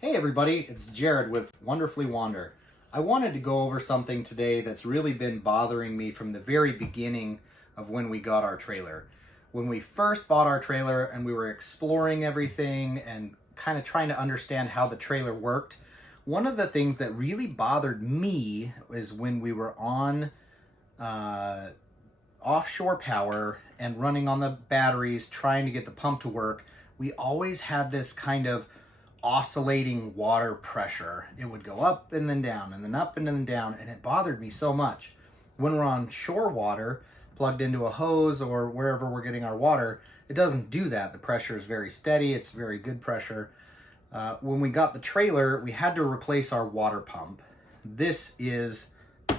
Hey everybody, it's Jared with Wonderfully Wander. I wanted to go over something today that's really been bothering me from the very beginning of when we got our trailer. When we first bought our trailer and we were exploring everything and kind of trying to understand how the trailer worked, one of the things that really bothered me is when we were on offshore power and running on the batteries, trying to get the pump to work, we always had this kind of oscillating water pressure. It would go up and then down and then up and then down, and it bothered me so much. When we're on shore water, plugged into a hose or wherever we're getting our water, it doesn't do that. The pressure is very steady. It's very good pressure. When we got the trailer, we had to replace our water pump. This is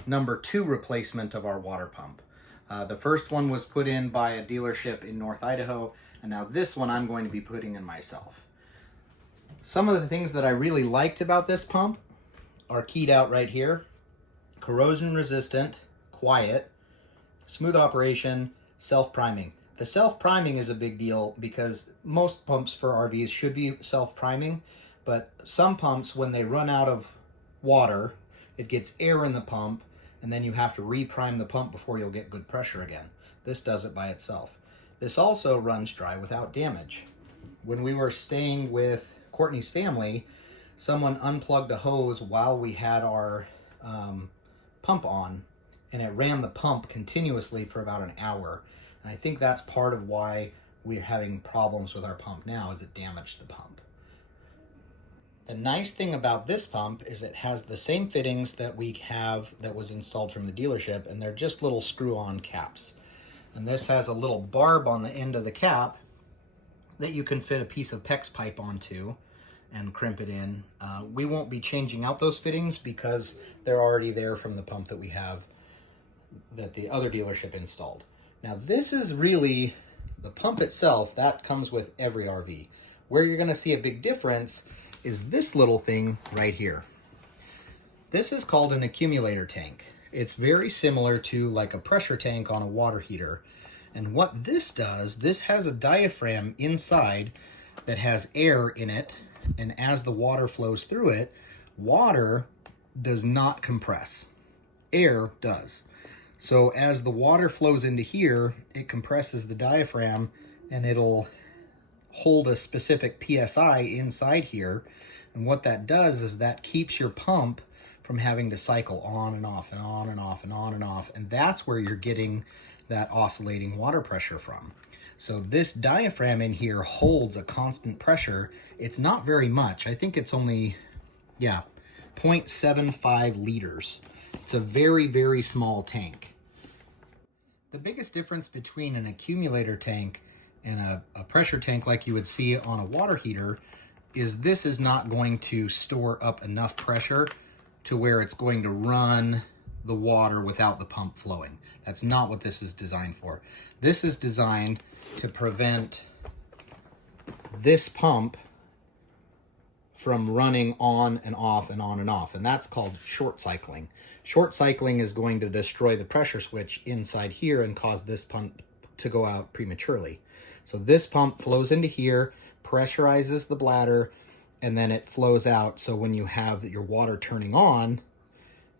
number 2 replacement of our water pump. The first one was put in by a dealership in North Idaho, and now this one I'm going to be putting in myself. Some of the things that I really liked about this pump are keyed out right here. Corrosion resistant, quiet, smooth operation, self-priming. The self-priming is a big deal because most pumps for RVs should be self-priming, but some pumps, when they run out of water, it gets air in the pump, and then you have to reprime the pump before you'll get good pressure again. This does it by itself. This also runs dry without damage. When we were staying with Courtney's family, someone unplugged a hose while we had our pump on, and it ran the pump continuously for about an hour. And I think that's part of why we're having problems with our pump now, is it damaged the pump. The nice thing about this pump is it has the same fittings that we have that was installed from the dealership, and they're just little screw-on caps. And this has a little barb on the end of the cap that you can fit a piece of PEX pipe onto and crimp it in. We won't be changing out those fittings because they're already there from the pump that we have that the other dealership installed. Now this is really the pump itself. That comes with every RV. Where you're going to see a big difference is this little thing right here. This is called an accumulator tank. It's very similar to like a pressure tank on a water heater. And what this does, this has a diaphragm inside that has air in it, and as the water flows through it, water does not compress. Air does. So as the water flows into here, it compresses the diaphragm, and it'll hold a specific PSI inside here. And what that does is that keeps your pump from having to cycle on and off and on and off and on and off. And that's where you're getting that oscillating water pressure from. So this diaphragm in here holds a constant pressure. It's not very much. I think it's only, 0.75 liters. It's a very, very small tank. The biggest difference between an accumulator tank and a pressure tank like you would see on a water heater is this is not going to store up enough pressure to where it's going to run the water without the pump flowing. That's not what this is designed for. This is designed to prevent this pump from running on and off and on and off, and that's called short cycling. Short cycling is going to destroy the pressure switch inside here and cause this pump to go out prematurely. So this pump flows into here, pressurizes the bladder, and then it flows out. So when you have your water turning on,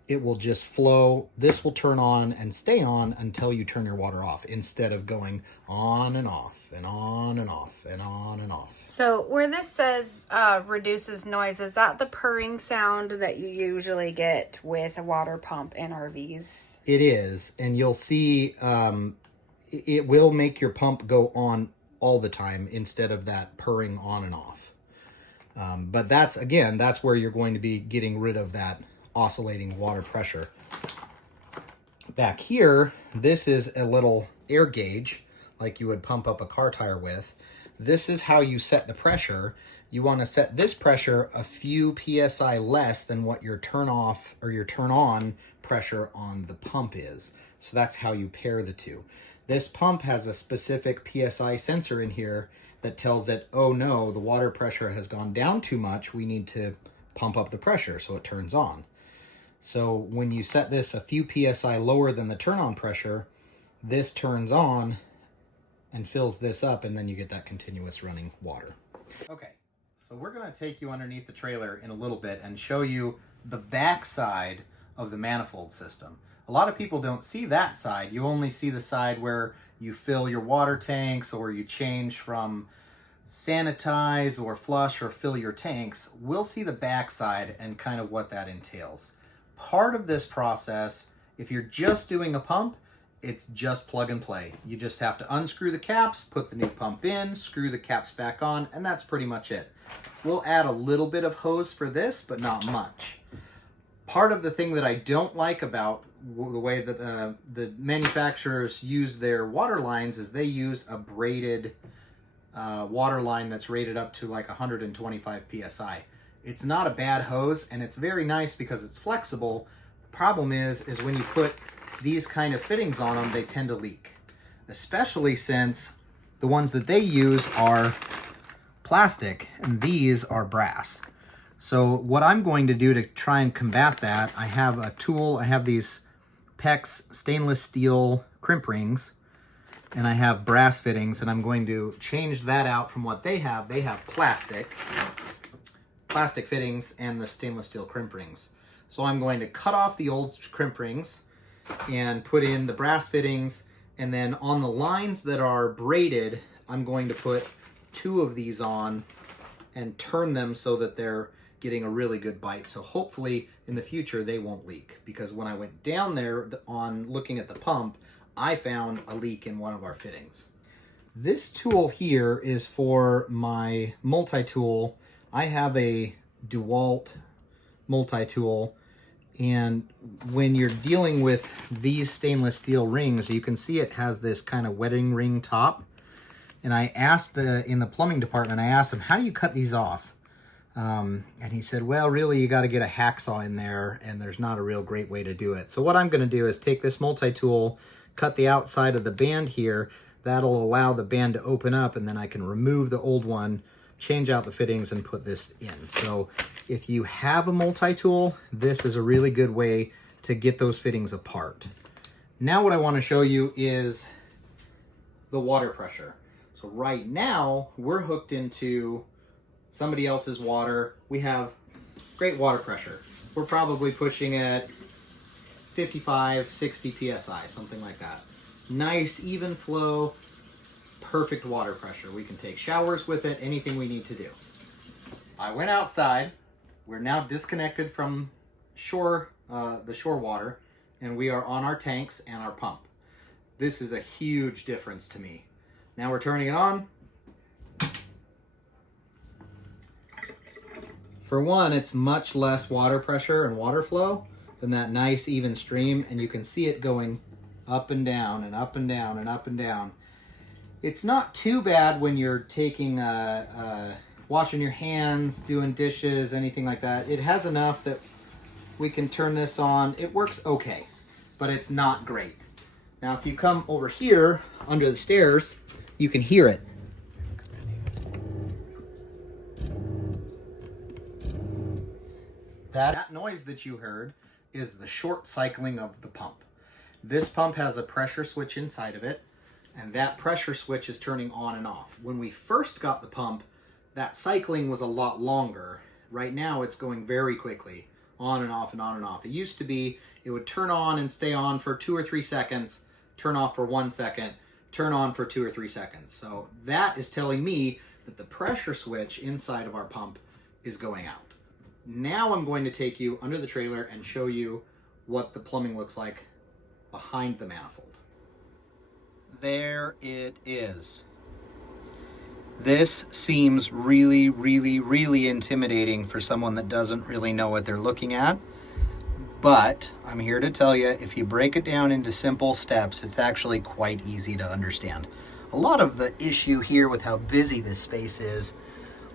it will just flow. This will turn on and stay on until you turn your water off, instead of going on and off and on and off and on and off. So where this says reduces noise, is that the purring sound that you usually get with a water pump in RVs? It is, and you'll see it will make your pump go on all the time instead of that purring on and off. But that's where you're going to be getting rid of that oscillating water pressure. Back here, this is a little air gauge like you would pump up a car tire with. This is how you set the pressure. You want to set this pressure a few PSI less than what your turn off or your turn on pressure on the pump is. So that's how you pair the two. This pump has a specific PSI sensor in here that tells it, oh no, the water pressure has gone down too much. We need to pump up the pressure, so it turns on. So when you set this a few PSI lower than the turn on pressure, this turns on and fills this up, and then you get that continuous running water. Okay, So we're going to take you underneath the trailer in a little bit and show you the back side of the manifold system. A lot of people don't see that side. You only see the side where you fill your water tanks or you change from sanitize or flush or fill your tanks. We'll see the back side and kind of what that entails. Part of this process, if you're just doing a pump, it's just plug and play. You just have to unscrew the caps, put the new pump in, screw the caps back on, and that's pretty much it. We'll add a little bit of hose for this, but not much. Part of the thing that I don't like about the way that the manufacturers use their water lines is they use a braided water line that's rated up to like 125 psi. It's not a bad hose, and it's very nice because it's flexible. The problem is when you put these kind of fittings on them, they tend to leak, especially since the ones that they use are plastic and these are brass. So what I'm going to do to try and combat that, I have a tool. I have these PEX stainless steel crimp rings, and I have brass fittings, and I'm going to change that out from what they have. They have plastic fittings and the stainless steel crimp rings. So I'm going to cut off the old crimp rings and put in the brass fittings, and then on the lines that are braided, I'm going to put 2 of these on and turn them so that they're getting a really good bite. So hopefully in the future they won't leak, because when I went down there on looking at the pump, I found a leak in one of our fittings. This tool here is for my multi-tool. I have a DeWalt multi-tool, and when you're dealing with these stainless steel rings, you can see it has this kind of wedding ring top. And I asked in the plumbing department, I asked him, how do you cut these off? And he said, well, really, you got to get a hacksaw in there, and there's not a real great way to do it. So what I'm going to do is take this multi-tool, cut the outside of the band here. That'll allow the band to open up, and then I can remove the old one, change out the fittings, and put this in. So if you have a multi-tool, this is a really good way to get those fittings apart. Now what I want to show you is the water pressure. So right now, we're hooked into somebody else's water. We have great water pressure. We're probably pushing at 55, 60 psi, something like that. Nice, even flow, perfect water pressure. We can take showers with it, anything we need to do. I went outside. We're now disconnected from the shore water, and we are on our tanks and our pump. This is a huge difference to me. Now we're turning it on. For one, it's much less water pressure and water flow than that nice even stream, and you can see it going up and down and up and down and up and down. It's not too bad when you're taking washing your hands, doing dishes, anything like that. It has enough that we can turn this on. It works okay, but it's not great. Now if you come over here under the stairs, you can hear it. That noise that you heard is the short cycling of the pump. This pump has a pressure switch inside of it, and that pressure switch is turning on and off. When we first got the pump, that cycling was a lot longer. Right now it's going very quickly, on and off and on and off. It used to be, it would turn on and stay on for 2 or 3 seconds, turn off for 1 second, turn on for 2 or 3 seconds. So that is telling me that the pressure switch inside of our pump is going out. Now I'm going to take you under the trailer and show you what the plumbing looks like behind the manifold. There it is. This seems really, really, really intimidating for someone that doesn't really know what they're looking at. But I'm here to tell you, if you break it down into simple steps, it's actually quite easy to understand. A lot of the issue here with how busy this space is,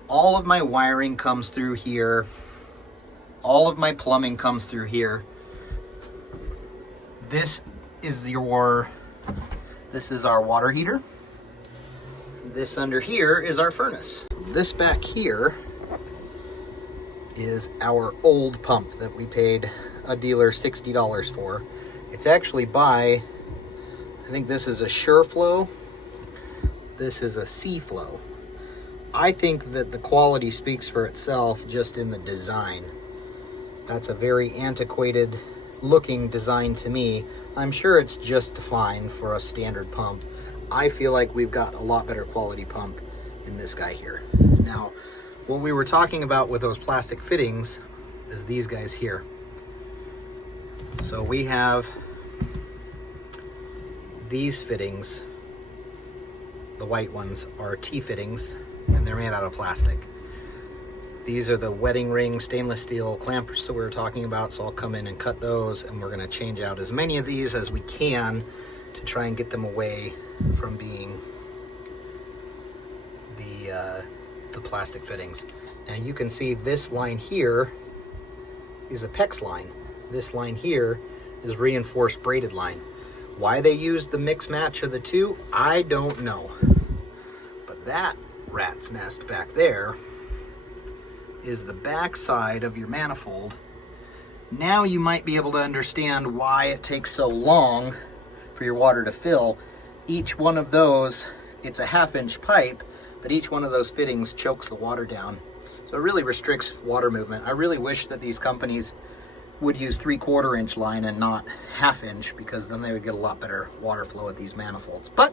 all of my wiring comes through here. All of my plumbing comes through here. This is our water heater. This under here is our furnace. This back here is our old pump that we paid a dealer $60 for. It's actually I think this is a SureFlow. This is a seaflo. I think that the quality speaks for itself just in the design. That's a very antiquated looking design to me. I'm sure it's just fine for a standard pump. I feel like we've got a lot better quality pump in this guy here. Now, what we were talking about with those plastic fittings is these guys here. So we have these fittings. The white ones are T-fittings, and they're made out of plastic. These are the wedding ring stainless steel clampers that we were talking about, so I'll come in and cut those, and we're going to change out as many of these as we can to try and get them away from being the plastic fittings. Now you can see this line here is a PEX line. This line here is reinforced braided line. Why they used the mix match of the two, I don't know. But that rat's nest back there is the back side of your manifold. Now you might be able to understand why it takes so long for your water to fill. Each one of those, it's a 1/2 inch pipe, but each one of those fittings chokes the water down. So it really restricts water movement. I really wish that these companies would use 3/4 inch line and not 1/2 inch, because then they would get a lot better water flow at these manifolds. But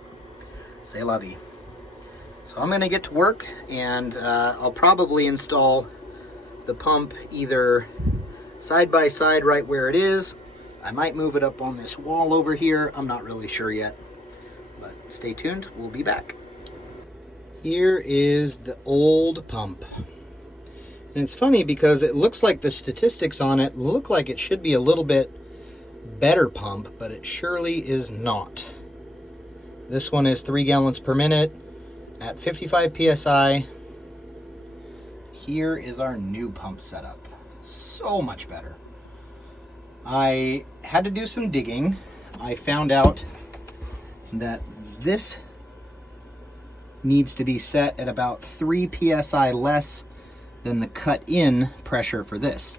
c'est la vie. So I'm going to get to work, and I'll probably install the pump either side by side right where it is. I might move it up on this wall over here. I'm not really sure yet, but stay tuned. We'll be back. Here is the old pump. And it's funny because it looks like the statistics on it look like it should be a little bit better pump, but it surely is not. This one is 3 gallons per minute at 55 PSI. Here is our new pump setup. So much better. I had to do some digging. I found out that this needs to be set at about 3 PSI less than the cut-in pressure for this.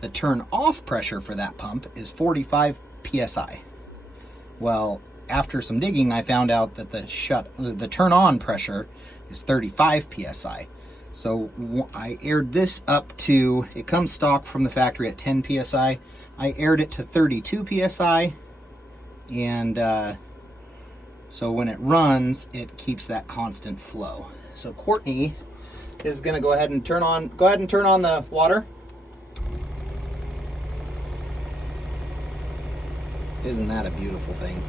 The turn-off pressure for that pump is 45 PSI. Well, after some digging, I found out that the turn-on pressure is 35 PSI. So I aired this up to, it comes stock from the factory at 10 PSI. I aired it to 32 PSI, and so when it runs, it keeps that constant flow. So Courtney is going to go ahead and turn on the water. Isn't that a beautiful thing?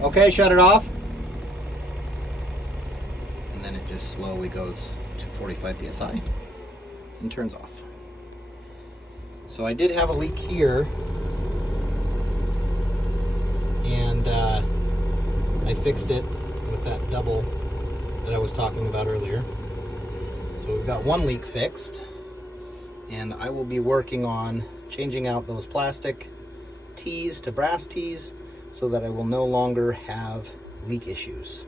Okay, shut it off. And then it just slowly goes to 45 PSI and turns off. So I did have a leak here, and I fixed it with that double that I was talking about earlier. So we've got one leak fixed, and I will be working on changing out those plastic tees to brass tees so that I will no longer have leak issues,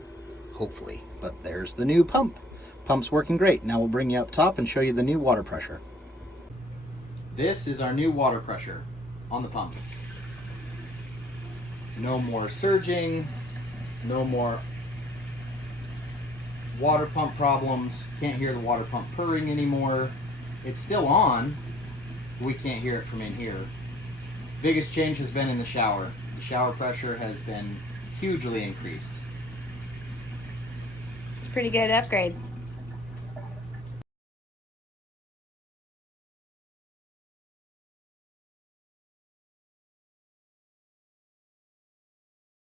hopefully. But there's the new pump. Pump's working great. Now we'll bring you up top and show you the new water pressure. This is our new water pressure on the pump. No more surging, no more water pump problems. Can't hear the water pump purring anymore. It's still on. We can't hear it from in here. Biggest change has been in the shower. The shower pressure has been hugely increased. It's a pretty good upgrade.